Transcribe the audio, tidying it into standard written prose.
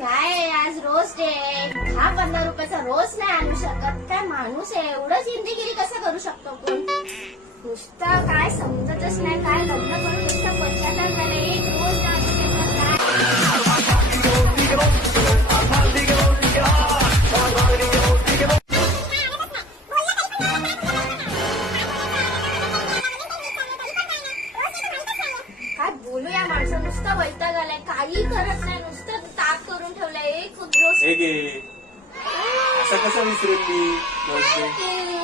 काय आज rose day 10-15 रुपयाचा रोज नाही आणू शकत. काय माणूस आहे, एवढं जिंदगिरी कसं करू शकतो कोण? नुसतं काय समजतच नाही. काय लग्न करून नुसतं पश्चाताप झालं. एक रोज नाही आणू शकत. काय बोलू या माणसं, नुसतं वैताग आलाय. काही करत नाही, नुसतं ताक करून ठेवलंय. एक रोज हे घे. असं कसं विसरेल मी?